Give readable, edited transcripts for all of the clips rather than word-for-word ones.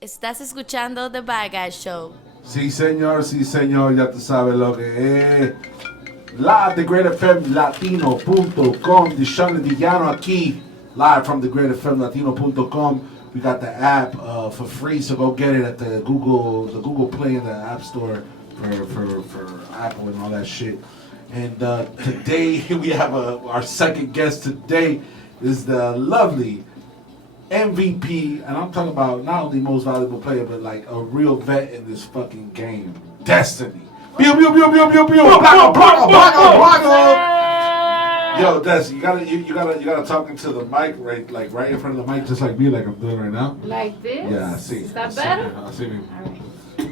Estás escuchando The Bad Guy Show. Sí, señor, ya tú sabes lo que es. Live the Great FM Latino.com. D'shon El Villano aquí, live from the Great FM Latino.com. We got the app for free, so go get it at the Google Play and the App Store for Apple and all that shit. And today we have our second guest today is the lovely MVP, and I'm talking about not only most valuable player, but like a real vet in this fucking game. DESTINEE. Pew, pew, pew, pew, pew, pew. Yo, Des, you gotta talk into the mic right in front of the mic, just like me, like I'm doing right now. Like this? Yeah, I see. Is that better? I see me. All right.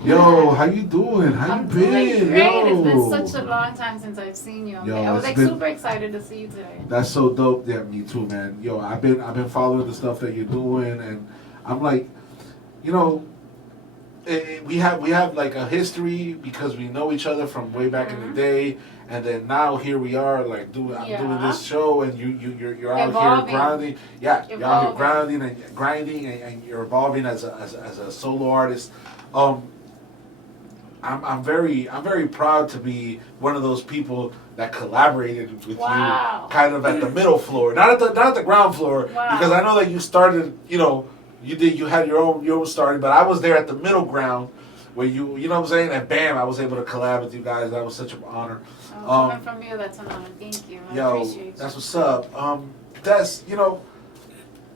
Yo, how you doing? How you been? Doing great. Yo. It's been such a long time since I've seen you. Yo, I was it's like been- super excited to see you today. That's so dope. Yeah, me too, man. Yo, I've been following the stuff that you're doing, and I'm like, you know, we have like a history because we know each other from way back in the day, and then now here we are, like I'm doing this show, and you're out Evolving. here grinding. Yeah, you're out here Evolving. grinding, and you're evolving as a solo artist. I'm very proud to be one of those people that collaborated with you, kind of at the middle floor, not at the ground floor, because I know that you started, you had your own starting, but I was there at the middle ground where you know what I'm saying, and bam, I was able to collab with you guys. That was such an honor. Coming from you, that's an honor. Thank you. I appreciate you. That's what's up. Des,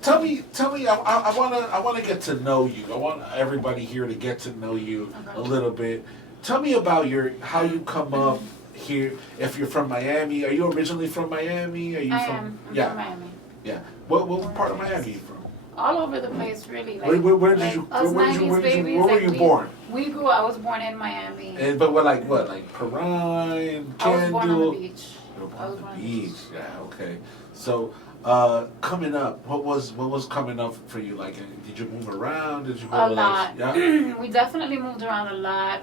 tell me. I wanna get to know you. I want everybody here to get to know you a little bit. Tell me about how you come up here. If you're from Miami, are you originally from Miami? Are you I from? am. I'm Yeah. from Miami. Yeah. What part of Miami are you from? All over the place, really. Like, Where did you? us Where 90s babies, were like, you born? I was born in Miami. But like Perrine, Kendall? I was born on the beach. You were born I was on born the on the beach. Yeah. Okay. So, coming up, what was coming up for you? Like, did you move around? Did you go A to lot. Yeah. We definitely moved around a lot.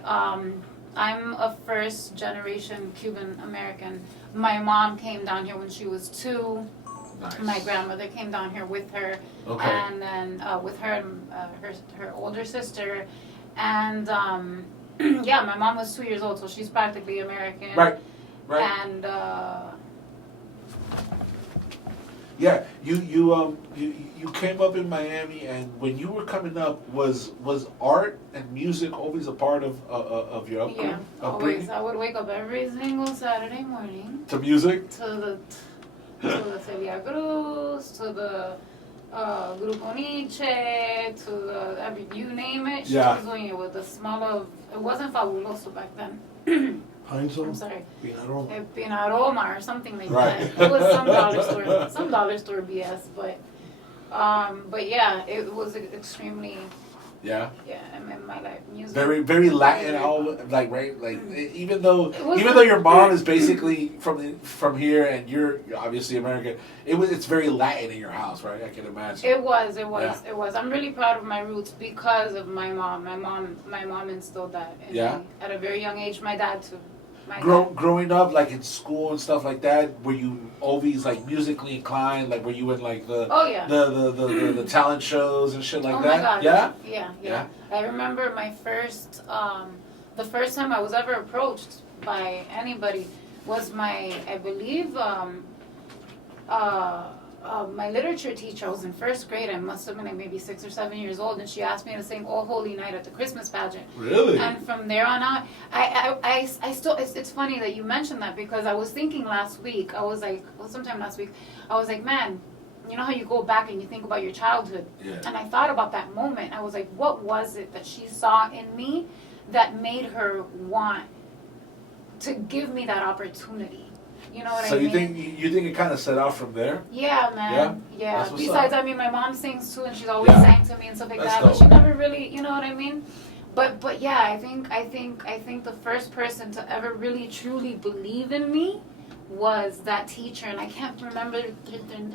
I'm a first generation Cuban American. My mom came down here when she was 2. Nice. My grandmother came down here with her, Okay. and then with her and her older sister, and yeah, my mom was 2 years old, so she's practically American. Right. And Yeah, you came up in Miami, and when you were coming up, was art and music always a part of your upbringing? yeah, always. I would wake up every single Saturday morning To music? to the Celia Cruz, to the Grupo Nietzsche, to the you name it. She was doing it with the smell of. It wasn't fabuloso back then. I'm sorry. Pinaroma or something like that. It was some dollar store BS, but yeah, it was extremely. Yeah. Yeah, I mean, my life music. Very Latin, all like right, like even though your mom is basically from here and you're obviously American, it's very Latin in your house, right? I can imagine. It was. I'm really proud of my roots because of my mom. My mom instilled that in me at a very young age. My dad too. Growing up, like in school and stuff like that, were you always like musically inclined? Like, were you in like the talent shows and shit like that? My God. Yeah. I remember my first, the first time I was ever approached by anybody was I believe, my literature teacher. I was in first grade. I must have been like maybe 6 or 7 years old, and she asked me to sing "Oh Holy Night" at the Christmas pageant. Really? And from there on out, I still. It's funny that you mentioned that because I was thinking last week. I was like, sometime last week, I was like, man, you know how you go back and you think about your childhood, and I thought about that moment. I was like, what was it that she saw in me that made her want to give me that opportunity? You know what I mean? So you think it kind of set off from there? Yeah, man. Yeah. Besides, I mean, my mom sings too, and she's always sang to me and stuff like that. Dope. But she never really, you know what I mean? But yeah, I think the first person to ever really truly believe in me was that teacher, and I can't remember her name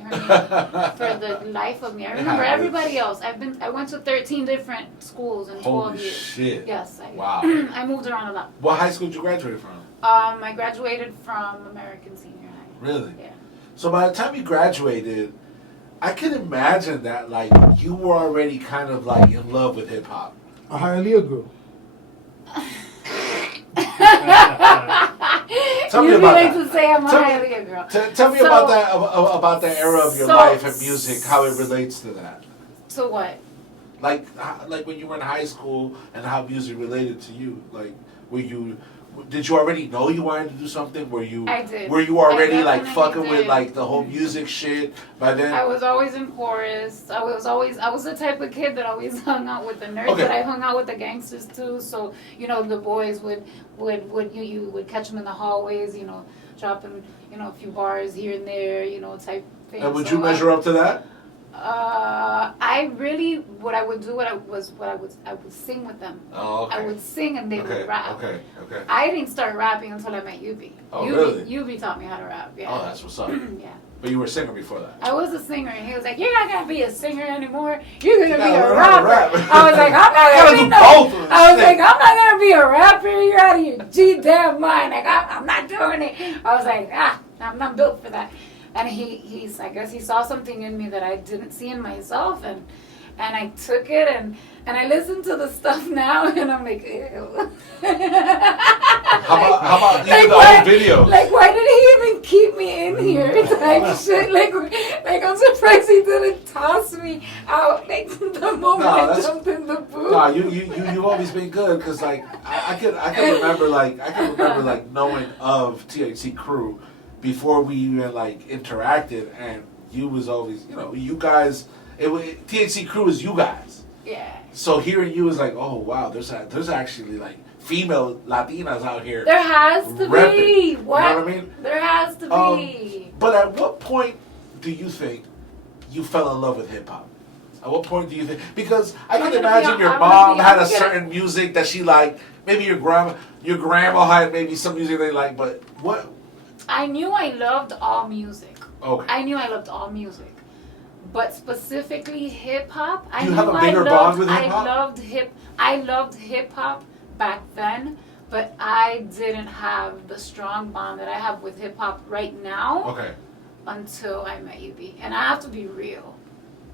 for the life of me. I remember everybody else. I went to 13 different schools in 12 years. Shit. Yes. Wow. I moved around a lot. What high school did you graduate from? I graduated from American Senior High. Really? Yeah. So by the time you graduated, I can imagine that, like, you were already kind of, like, in love with hip-hop. A Hialeah girl. Tell me about that. To say I'm a Hialeah girl. Tell me about that era of your life and music, how it relates to that. To what? Like when you were in high school and how music related to you. Like, did you already know you wanted to do something? I did. Were you already like definitely fucking did. with like the whole music shit by then? I was always in chorus. I was the type of kid that always hung out with the nerds, Okay. but I hung out with the gangsters too. So, you know, the boys would you would catch them in the hallways, you know, dropping, you know, a few bars here and there, you know, type thing. And would you measure up to that? What I would sing with them. Oh, okay. I would sing and they would rap. Okay. I didn't start rapping until I met Yubi. Oh, really? Yubi taught me how to rap. Yeah. Oh, that's what's up. Yeah. But you were a singer before that. I was a singer, and he was like, "You're not gonna be a singer anymore. You're gonna be gotta a learn how to rapper." rap. I was like, "I'm not gotta gonna do be both of them. I was like, "I'm not gonna be a rapper. You're out of your damn mind. Like, I'm not doing it." I was like, I'm not built for that. And he's I guess he saw something in me that I didn't see in myself, and I took it and I listen to the stuff now, and I'm like, ew. How about even the why, old videos? Like, why did he even keep me in here? Type shit. Like I'm surprised he didn't toss me out like the moment I jumped in the booth. Nah, you've always been good because like I can remember like knowing of THC Crew before we even like interacted, and you was always, you know, you guys. THC Crew is you guys. Yeah. So hearing you is like, oh wow, there's actually like female Latinas out here. There has to repping. be. What? You know what I mean? There has to be. But at what point do you think you fell in love with hip hop? At what point do you think? Because I can imagine your mom had a certain music that she liked. Maybe your grandma had maybe some music they liked. But what? I knew I loved all music. Okay. I knew I loved all music. But specifically hip hop, Do you have a bigger bond with hip hop? I loved hip hop back then, but I didn't have the strong bond that I have with hip hop right now. Okay. Until I met UB, and I have to be real.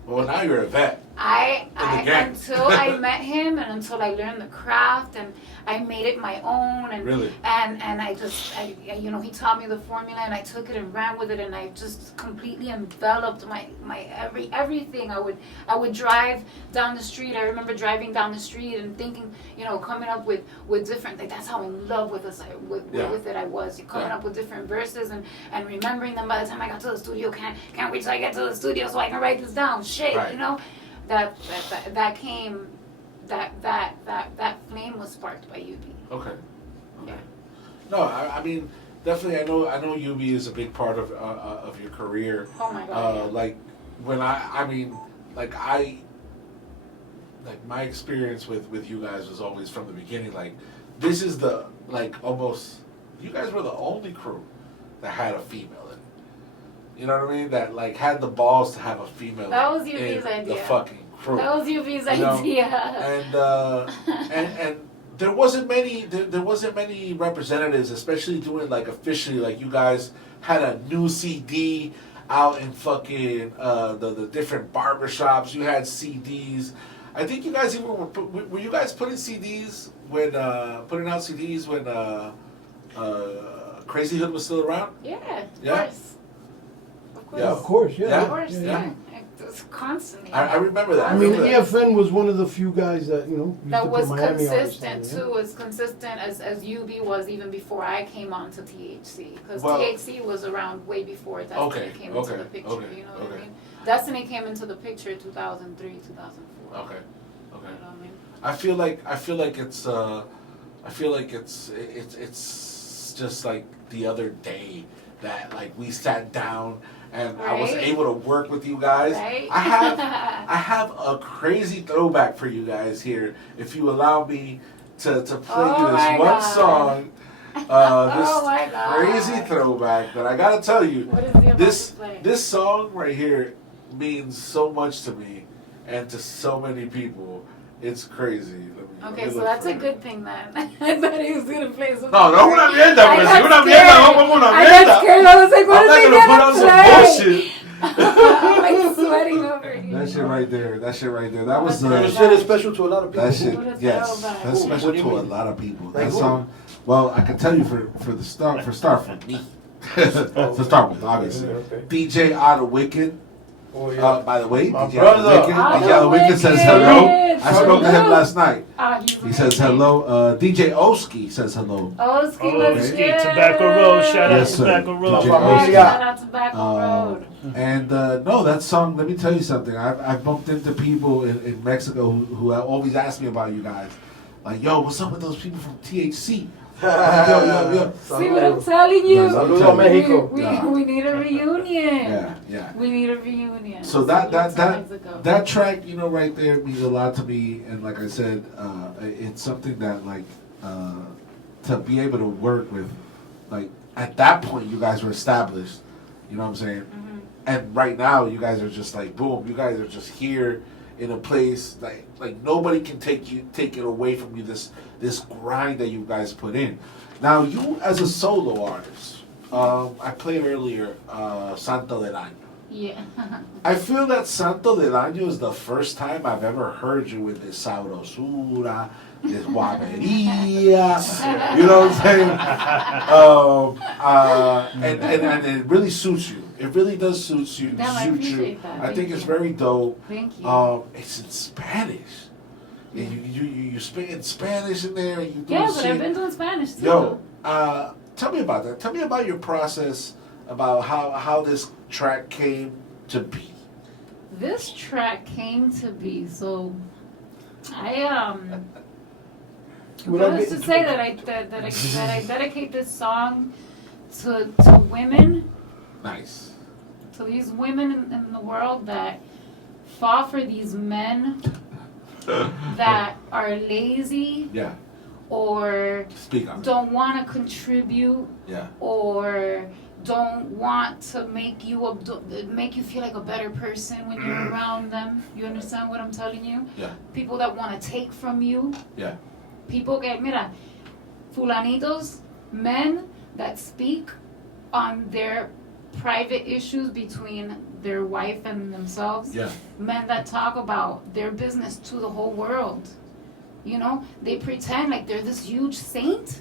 Well, now you're a vet. Until I met him and until I learned the craft and I made it my own and really? and I you know, he taught me the formula and I took it and ran with it and I just completely enveloped my everything. I would drive down the street. I remember driving down the street and thinking, you know, coming up with different, like, that's how in love with it I was. Coming up with different verses and remembering them by the time I got to the studio. Can't wait till I get to the studio so I can write this down. Shit, right. You know, that flame was sparked by UB. Okay. Yeah. No, I mean, definitely. I know UB is a big part of your career. Oh my God. Like when my experience with you guys was always from the beginning. Like, this is you guys were the only crew that had a female in it. You know what I mean? That like had the balls to have a female. That was UB's idea. The fucking crew. That was UB's idea. And there wasn't many representatives, especially doing like officially, like you guys had a new CD out in fucking the different barbershops. You had CDs. I think you guys even were you guys putting CDs when putting out CDs when Crazy Hood was still around? Yeah, of course. Yeah, of course, yeah. Of course, yeah. It's constantly. I remember that. I mean, EFN was one of the few guys that, you know, used that to was put Miami consistent artists too, as consistent as UB was even before I came on to THC. Because THC was around way before Destiny came into the picture, you know what I mean? Destiny came into the picture 2003, 2004. Okay. You know what I mean? I feel like it's just like the other day that like we sat down and I was able to work with you guys. Right? I have a crazy throwback for you guys here. If you allow me to play you this one song, this crazy throwback that I gotta tell you, this song right here means so much to me and to so many people. It's crazy. Okay, so that's a good thing then. I thought he was gonna play something. No, una mierda, pues. Una mierda, vamos a una mierda. I got scared. I was like, what is he gonna play? Some bullshit. I'm like sweating over here. That shit right there. That was That shit is special to a lot of people. That shit, yes, that's special to a lot of people. That song, well, I can tell you for me, to start with, obviously. Okay. DJ Out of Wicked. Oh, yeah. By the way, My DJ Out of brother. Wicked. Out DJ Out of Wicked says hello. I spoke to him last night. He says hello. DJ Oski says hello. Oski, let's Oski, Tobacco Road. Shout out Yes, sir. Tobacco Road. DJ Oski. Shout out Tobacco Road. And no, that song. Let me tell you something. I've bumped into people in Mexico who always ask me about you guys. Like, yo, what's up with those people from THC? Yo. See what I'm telling you? Saludos, Mexico. We need a reunion. Yeah. We need a reunion. So that track, you know, right there means a lot to me. And like I said, it's something that like to be able to work with. Like at that point, you guys were established. You know what I'm saying? Mm-hmm. And right now, you guys are just like boom. You guys are just here in a place like nobody can take it away from you. This grind that you guys put in. Now you as a solo artist, I played earlier Santo Del Año. Yeah. I feel that Santo Del Año is the first time I've ever heard you with this sabrosura, this guaperia. You know what I'm saying? And it really suits you. It really does suit you. Damn, I appreciate that. I think it's very dope. Thank you. It's in Spanish. Yeah, you speak in Spanish in there. And you do Yeah, but I've been doing Spanish too. Yo, tell me about that. Tell me about your process, about how this track came to be. This track came to be, so I let's just say that I dedicate this song to women. Nice. To these women in the world that fall for these men that are lazy. Yeah. Or Speak on don't want to contribute. Yeah. Or don't want to make you feel like a better person when you're around them. You understand what I'm telling you? Yeah. People that want to take from you. Yeah. People que, mira, fulanitos, men that speak on their private issues between their wife and themselves. Yeah. Men that talk about their business to the whole world. You know, they pretend like they're this huge saint.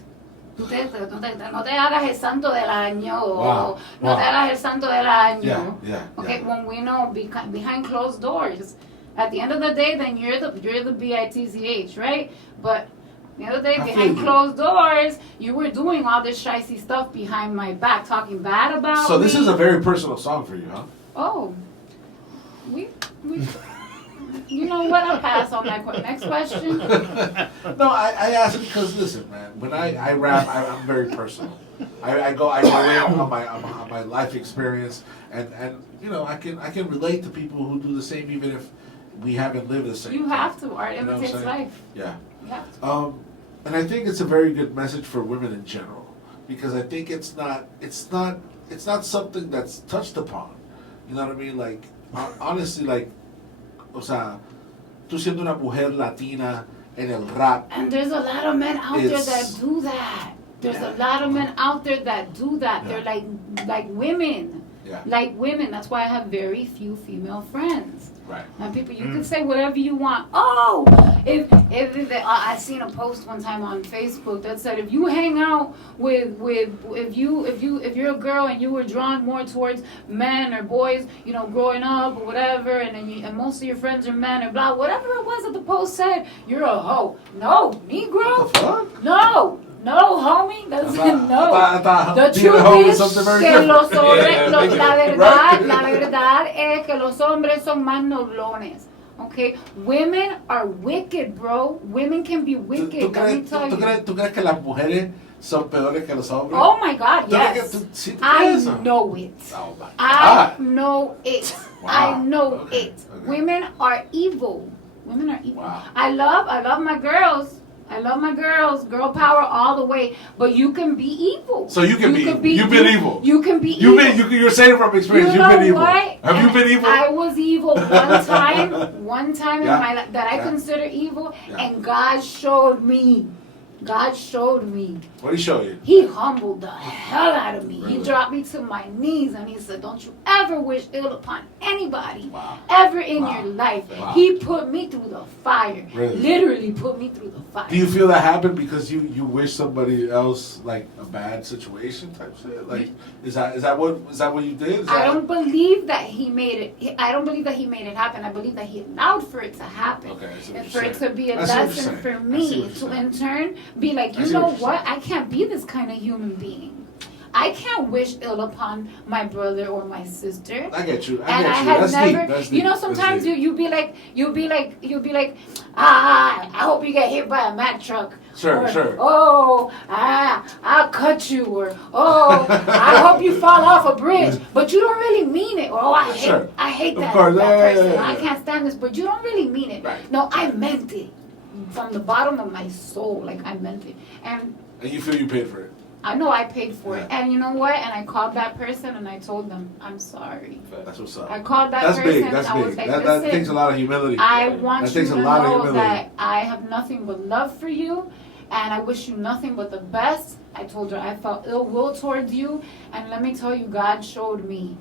No te hagas el santo del año. Wow. No te hagas el santo del año. Yeah. Okay, when we know behind closed doors, at the end of the day, then you're the bitch, right? But the other day, behind closed doors, you were doing all this shicey stuff behind my back, talking bad about So this me. is a very personal song for you, huh? Oh, we you know what? I'll pass on that next question. No, I ask it because listen, man. When I rap, I'm very personal. I go in on my life experience, and you know I can relate to people who do the same, even if we haven't lived the same. You have to. Art You know what I'm imitates saying? life. Yeah. You have to. And I think it's a very good message for women in general, because I think it's not something that's touched upon. You know what I mean? Like honestly, like, o sea, tú siendo una mujer latina en el rap. And there's a lot of men out there that do that. There's a lot of men out there that do that. Yeah. They're like women. Yeah. Like women. That's why I have very few female friends. Right. And people, you can say whatever you want. Oh, if I seen a post one time on Facebook that said if you hang out with if you're a girl and you were drawn more towards men or boys, you know, growing up or whatever, and then and most of your friends are men or blah, whatever it was that the post said, you're a hoe. No, Negro. What the fuck? No, homie. That's no. The Being a hoe is truth is something very que different. los hombres, Yeah. la verdad es que los hombres son más noblones. Okay, women are wicked, bro. Women can be wicked. Let me tell you. ¿Tú crees que las mujeres son peores que los hombres? Oh my God, yes. I know it. Oh my I God. know it. Wow. I know Okay. it. Women are evil. Women are evil. Wow. I love my girls. I love my girls. Girl power all the way. But you can be evil. So you can be evil. You've been evil. You can be evil. You're saying it from experience. You You've been know evil. what? Have you been evil? I was evil one time Yeah. in my life that I Yeah. consider evil, Yeah. and God showed me. God showed me. What did he show you? He humbled the hell out of me. He dropped me to my knees and he said, don't you ever wish ill upon anybody ever in your life. He put me through the fire. Literally put me through the fire. Do you feel that happened because you wish somebody else like a bad situation type shit? Like is that what you did? I don't believe that he made it. I don't believe that he made it happen. I believe that he allowed for it to happen. Okay, and for it to be a lesson for me to in turn be like, you know what? I can't be this kind of human being. I can't wish ill upon my brother or my sister. I get you. I had never. You know, sometimes you'll be like, I hope you get hit by a Mack truck. Sure. Oh, I'll cut you. Or I hope you fall off a bridge. But you don't really mean it. Or I hate that person. I can't stand this. But you don't really mean it. Right. No, I meant it from the bottom of my soul. Like I meant it. And you feel you paid for it. I know I paid for it. And you know what? And I called that person and I told them, I'm sorry. That's what's up. I called that person. Big. That's I big. Was like, that takes a lot of humility. I want you to know that I have nothing but love for you and I wish you nothing but the best. I told her I felt ill will towards you. And let me tell you, God showed me.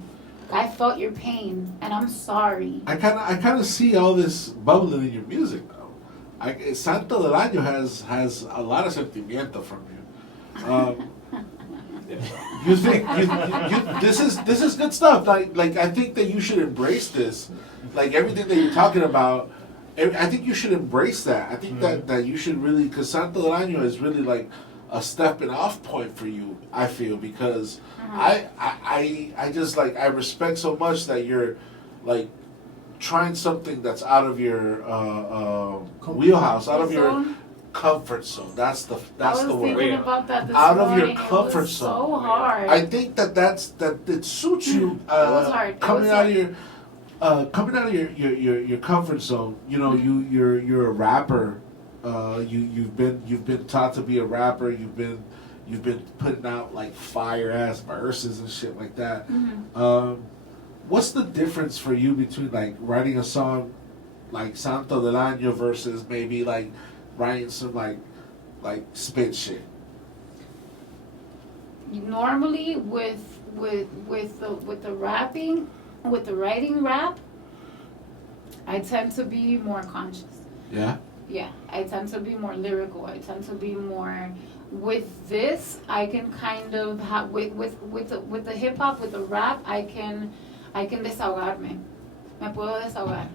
I felt your pain and I'm sorry. I kind of see all this bubbling in your music though. Santo del Año has a lot of sentimiento from you. You think this is good stuff? Like I think that you should embrace this. Like everything that you're talking about, I think you should embrace that. I think that you should really, because Santo del Año is really like a stepping off point for you. I feel because I just like I respect so much that you're like trying something that's out of your wheelhouse, out of your comfort zone. That's the word. I was thinking about that this out morning. Of your comfort zone. So hard. I think that it suits you. It was hard. Coming out of your comfort zone. You know, you're a rapper. You've been taught to be a rapper. You've been putting out like fire ass verses and shit like that. What's the difference for you between like writing a song like Santo del Año versus maybe like writing some like spit shit? Normally with the rapping, with the writing rap, I tend to be more conscious. Yeah. Yeah, I tend to be more lyrical. I tend to be more. With this, I can kind of have with the hip hop, with the rap, I can desahogarme. Me puedo desahogar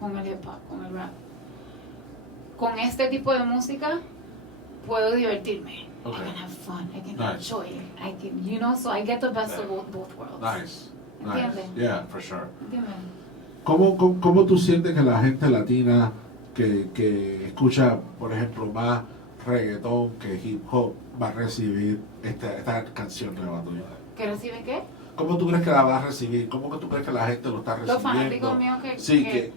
con el hip hop, con el rap. Con este tipo de música puedo divertirme. I can have fun. I can enjoy it. I can, so I get the best of both worlds. Nice. ¿Entiendes? Yeah, for sure. ¿Entiendes? ¿Cómo tú sientes que la gente latina que escucha, por ejemplo, más reggaetón que hip hop va a recibir esta canción nueva tuya? ¿Que recibe qué? ¿Cómo tú crees que la va a recibir? ¿Cómo que tú crees que la gente lo está recibiendo? Los fanáticos míos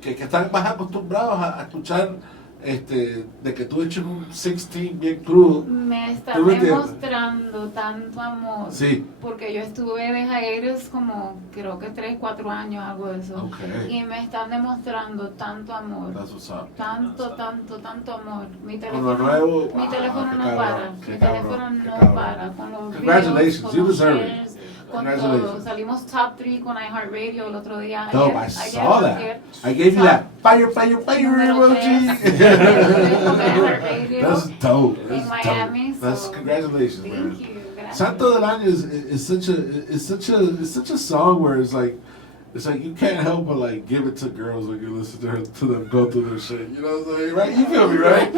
que están más acostumbrados a escuchar de que tú eches un 16 bien crudo. Me están demostrando tanto amor. Sí. Porque yo estuve de hiatus como creo que 3-4 años, algo de eso. Okay. Y me están demostrando tanto amor. Tanto amor. Mi teléfono no para. Mi teléfono no para. Con los Congratulations, you deserve it. Con todo. Salimos top 3 con iHeartRadio el otro día. Dope, I saw that. I gave you that fire emoji. That's dope. In Miami. That's congratulations, man. Thank you. Santo del Año is such a song where it's like you can't help but like give it to girls when you listen to them go through their shit. You know what I'm saying, right? You feel me, right?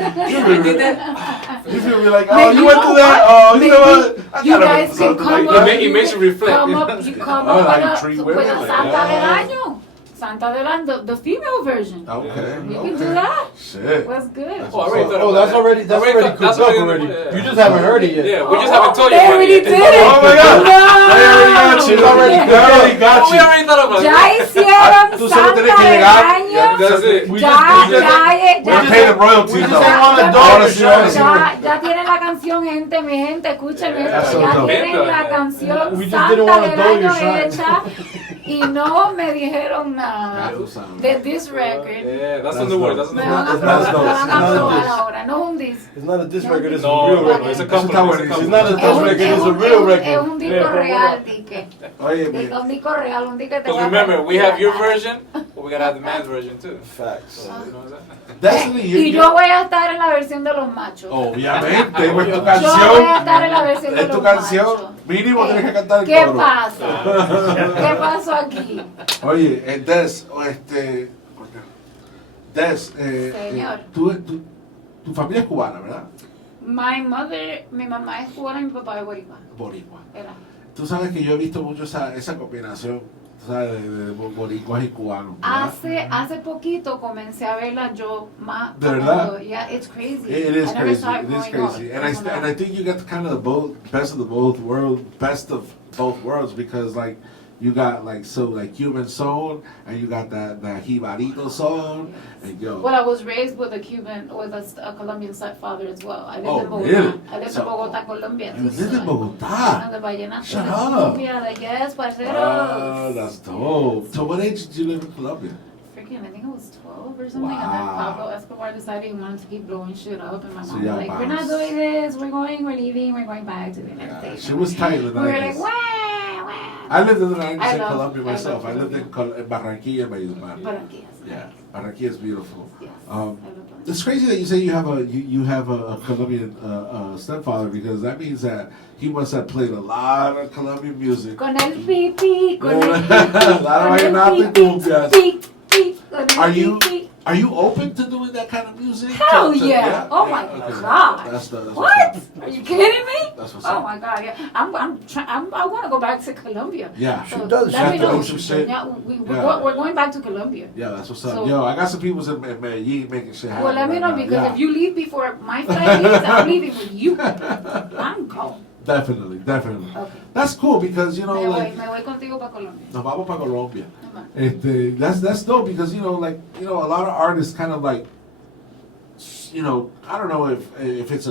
You feel me like, oh, you went through that? Oh, you know what? You guys can come up. It makes you reflect. You come up with a Santa del Año. Santa del Año, the female version. Okay. We can do that. Shit. What's good? That's already cooked up already. You just haven't heard it yet. Yeah, we just haven't told you They about already it. did it. Oh my God. No. They already got you. We already thought about it. Ya hicieron Tú solo Santa tienes que del llegar. Año. That's it. We Ya pay the royalties just though. ain't want a Ahora dog. sí, ahora sí. Ya tienen la canción, gente, mi gente, escuchen esto. Ya so tienen la canción We just Santa didn't wanna del dull your Año shine. hecha y no me dijeron nada de this record. Yeah, that's the new word. That's the Me new van a word. probar That's ahora, no un dis. It's not a diss record, it's a No, real no, record. it's a couple. It's not a diss record, it's a real Es record. un disco real, Tique. Oye, Es un disco real, un disco que te Because va a remember, we have your regalar. version, but we gotta have the man's version too. Facts. So, you know what I'm saying? Destiny, Y yo voy a estar en la versión de los machos. obviamente, pues tu Yo voy a canción, estar en la versión de es tu los canción, machos. mínimo tienes que cantar el ¿Qué coro. pasa? ¿Qué pasó aquí? Oye, Des, Señor. tu familia es cubana, ¿verdad? Mi mamá es cubana y mi papá es boricua. Boricua. Era. Tú sabes que yo he visto mucho esa combinación, tú sabes, de boricuas y cubanos, ¿verdad? Hace poquito comencé a verla yo más. ¿De verdad? como, yeah, it's crazy. It is I never crazy. saw It is growing crazy, up. and I think you get kind of the best of both worlds because like you got like Cuban soul and you got that jibarito soul and yo. Well, I was raised with a Colombian stepfather as well. I lived Oh, in Bogotá. really? I lived So- in Bogotá, Colombia. You So, live in Bogotá? de vallenato, Shut de up. Colombia, like, yes, parceros. Oh, that's dope. So what age did you live in Colombia? Freaking, I think I was 12 or something, and then Wow. Pablo Escobar decided he wanted to keep blowing shit up, and my So mom y'all was like, we're not bounced. doing this, we're leaving, we're going back to the United States. She was tight in the We were like, 90s. wah, wah. I lived in the 90s I in love- Colombia I myself. love I lived in Barranquilla and Valledupar. Barranquilla. Yeah, Barranquilla is beautiful. Yes. Um, I love Barranquilla. It's crazy that you say you have a Colombian stepfather because that means that he must have played a lot of Colombian music. Con el pipi, con el A pipi. lot of con el vallenato y pipi, cumbias. pipi, pipi, con el Are you pipi. are you open to doing that kind of music? Hell To- yeah! Oh my okay. god! That's what's What? up. Are you kidding me? That's what's Oh up. my god! Yeah, I want to go back to Colombia. Yeah. She does. Let me She has to know. do some shit. Yeah, Yeah. we're going back to Colombia. Yeah, that's what's up. So- Yo, I got some people in Medellin making shit happen. Well, let me right know now. because Yeah. if you leave before my flight leaves, I'm leaving with you. I'm going. Definitely. Okay. That's cool because you know like Me voy contigo para Colombia. nos vamos para Colombia. Come on. That's dope because a lot of artists kind of like I don't know if it's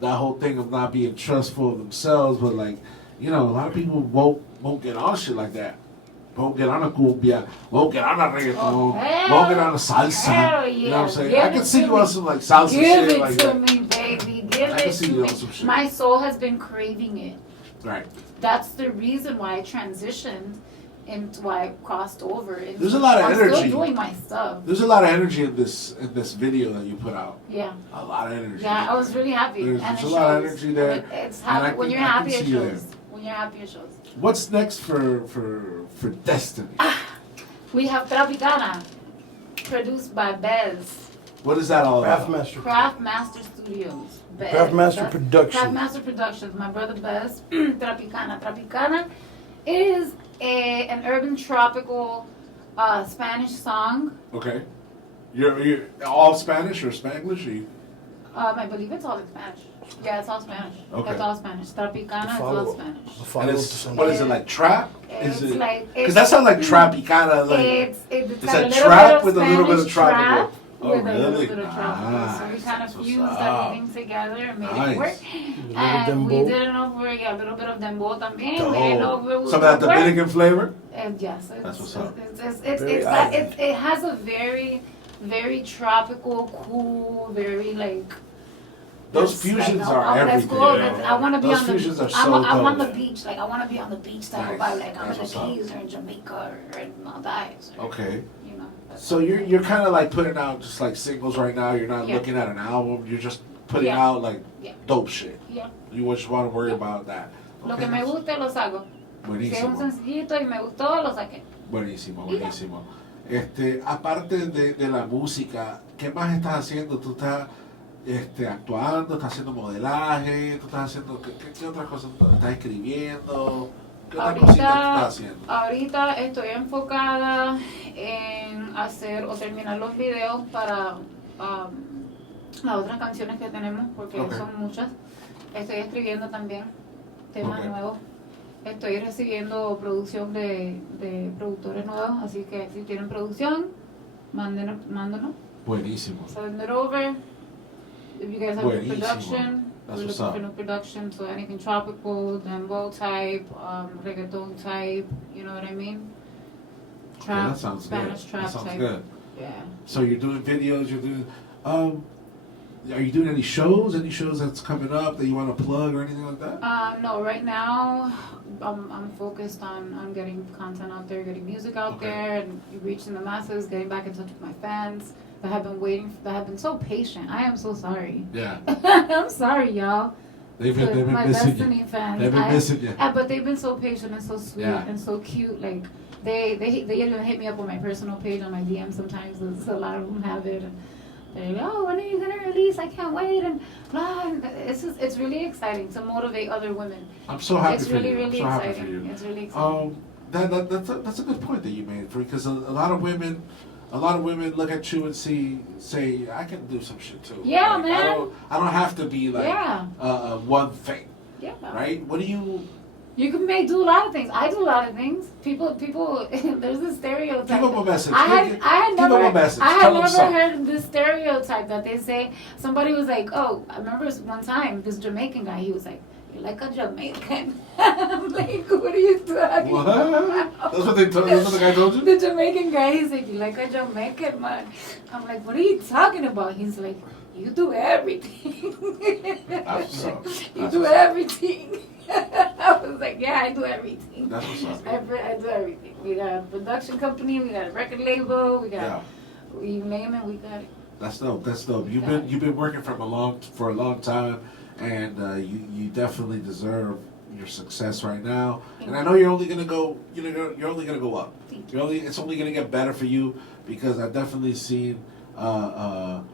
that whole thing of not being trustful of themselves, but like a lot of people won't get on shit like that. Won't get on a cumbia, won't get on a reggaeton, Oh, hell- won't get on a salsa. hell You know what I'm yeah. saying? Give I it can see to you me. on some like salsa Give shit it like to that. me, baby. Give I can it see to you on me. some shit. My soul has been craving it. Right. That's the reason why I transitioned and why I crossed over. There's a lot of I'm energy. still doing my stuff. There's a lot of energy in this video that you put out. Yeah. A lot of energy. Yeah, I was really happy. There's and it a lot of shows. energy there, And it's and I happy. When can- you're I can happy, it see you shows. When you're happy, it shows. What's next for Destiny? We have Tropicana, produced by Bez. What is that all about? Craftmaster. Craftmaster Studios. Bez. Craftmaster That's- Productions. Craftmaster Productions. My brother Bez. Tropicana. Tropicana is an urban tropical Spanish song. Okay. You're all Spanish or Spanglish? Or you? I believe it's all in Spanish. Yeah, it's all Spanish. Okay. It's all Spanish. Tropicana is all Follow-up. Spanish. A And follow-up to it's, some- what is it, like trap? It's Is it? like Because that sounds like trappy, like. it's Is got that a little trap bit of with a little bit of Spanish tropical? trap Oh, with a little really? bit of tropical. So we Nice. kind That's of what's fused up. everything together and made Nice. it work. little And we dembow. did it over a little bit of dembow también. Dope. Made it over Some of that work. Dominican flavor? And yes, That's what's up. Very it has a very, very tropical, cool, very like. Those it's fusions like, are let's everything. go. I want to be Those on the. fusions are I'm, so I'm on the dope. beach. Like I want to be on the beach type of Nice. vibe. Like I'm in That's the what's up. Keys or in Jamaica or in Maldives. Or, Okay. You know. that's- So you're kind of like putting out just like singles right now. You're not Yeah. looking at an album. You're just putting Yeah. out like Yeah. dope shit. Yeah. You just want to worry about that. Lo Okay. que me guste lo saco. Si es un Buenísimo. sencillito y me gustó, lo saqué. Buenísimo, Y ya. buenísimo. Aparte de la música, ¿qué más estás haciendo? ¿Tú estás actuando? ¿Estás haciendo modelaje? ¿Tú estás haciendo qué otras cosas? ¿Estás escribiendo? ¿Qué otras cositas tú estás haciendo? Ahorita estoy enfocada en hacer o terminar los videos para las otras canciones que tenemos, porque Ok. son muchas. Estoy escribiendo también temas Ok. nuevos. Estoy recibiendo producción de productores nuevos, así que si tienen producción, mándenos. Buenísimo. Send it over. If you guys have new Buenísimo. production, That's we're what's looking up. for new production, so anything tropical, dembow type, reggaeton type, you know what I mean? Okay, that sounds Spanish good. trap That sounds type. good. Yeah. So you're doing videos, you're doing are you doing any shows? Any shows that's coming up that you want to plug or anything like that? No, right now I'm focused on getting content out there, getting music out there, and reaching the masses, getting back in touch with my fans that have been waiting, that have been so patient. I am so sorry. Yeah. I'm sorry, y'all. They've been my missing Destiny you. fans. They've been missing you. But they've been so patient and so sweet and so cute. Like they even hit me up on my personal page on my DM sometimes. A lot of them have it. And they're like, oh, when are you gonna release? I can't wait and blah. And it's really exciting to motivate other women. I'm so happy it's for really, you. really I'm so exciting. happy for you. It's really exciting. That's a good point that you made, because a lot of women look at you and say, I can do some shit too. Yeah, like, man. I don't have to be like one thing. Yeah. Right? What do you? You can do a lot of things. I do a lot of things. People. There's this stereotype. Give them a message. I had Give them a message. Tell them something. heard this stereotype that they say. Somebody was like, "Oh, I remember one time this Jamaican guy. He was like, you're like a Jamaican." I'm like, what are you talking about? That's what the guy told you? The Jamaican guy, he's like, you're like a Jamaican man. I'm like, what are you talking about? He's like, you do everything. You do everything. I was like, yeah, I do everything. That's what's up. I do everything. We got a production company, we got a record label, we got, you name it, we got it. That's dope. That's dope. You've been working for a long time, and you definitely deserve your success right now. And I know you're only gonna go. You're only gonna go up. It's only gonna get better for you, because I've definitely seen la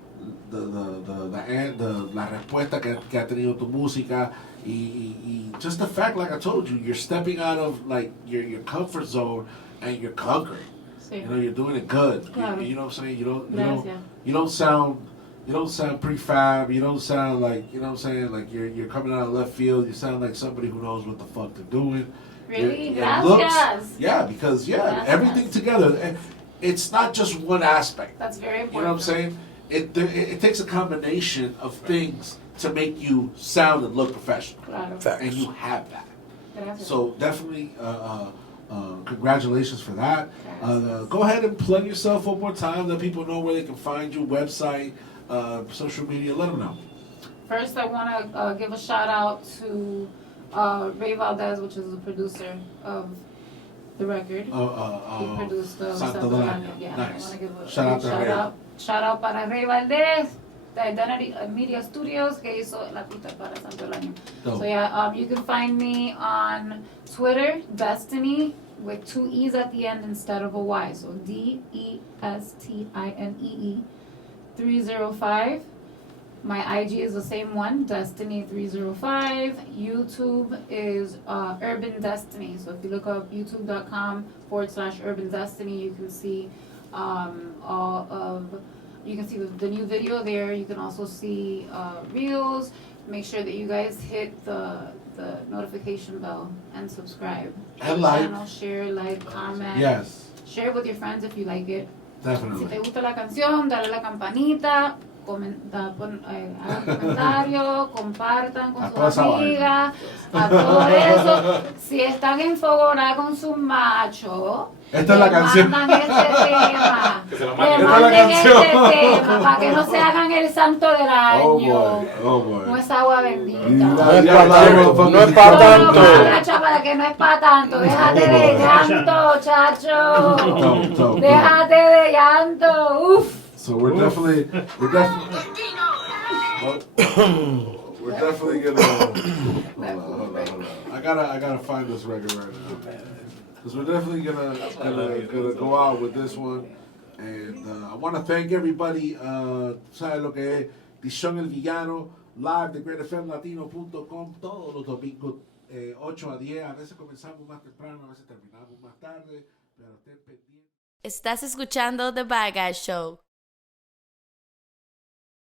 respuesta que ha tenido tu música, y just the fact, like I told you, you're stepping out of like your comfort zone and you're conquering. Sí. You know, you're doing it good. Claro. You know what I'm saying? You don't sound prefab. You don't sound like, you know what I'm saying, like you're coming out of left field. You sound like somebody who knows what the fuck they're doing. Really? Gracias. Because Gracias. everything together. And it's not just one aspect. That's very important. You know what I'm saying? It takes a combination of things to make you sound and look professional. Claro. And you have that. Gracias. So definitely congratulations for that. Go ahead and plug yourself one more time. Let people know where they can find you, website, social media. Let them know. First, I want to give a shout out to Ray Valdez, which is the producer of the record. He produced Santo Del Año. Yeah, Nice. I want to give a Shout out to Ray. Shout out para Ray Valdez, the Identity Media Studios, que hizo la pista para Santo Del Año. Dope. So yeah, you can find me on Twitter, Destiny, with 2 E's at the end instead of a Y. So DESTINEE 305. My IG is the same one, Destiny 305. YouTube is Urban Destiny. So if you look up youtube.com/Urban Destiny, you can see you can see the new video there. You can also see reels. Make sure that you guys hit the notification bell and subscribe. And like. Channel, share, like, comment. Yes. Share it with your friends if you like it. Definitely. Si te gusta la canción, dale la campanita, hagan comentarios, compartan con sus amigas, a todo eso. Si están en fogona con sus machos, esta es la canción. mandan este tema. Que se lo Le manden. manden este tema para que no se hagan el santo del año. Oh boy. No es agua bendita. No es para tanto. No es para tanto. Para que no es para tanto. Déjate de llanto, chacho. Déjate de llanto. Uf. So we're definitely gonna hold on. I gotta find this record right now, because we're definitely gonna go out with this one. And I want to thank everybody. ¿Sabes lo que es? D'shon El Villano, live de GreatFMLatino.com, todos los domingos 8 a 10. A veces comenzamos más temprano, a veces terminamos más tarde, pero estén pendientes. Estás escuchando The Bad Guy Show.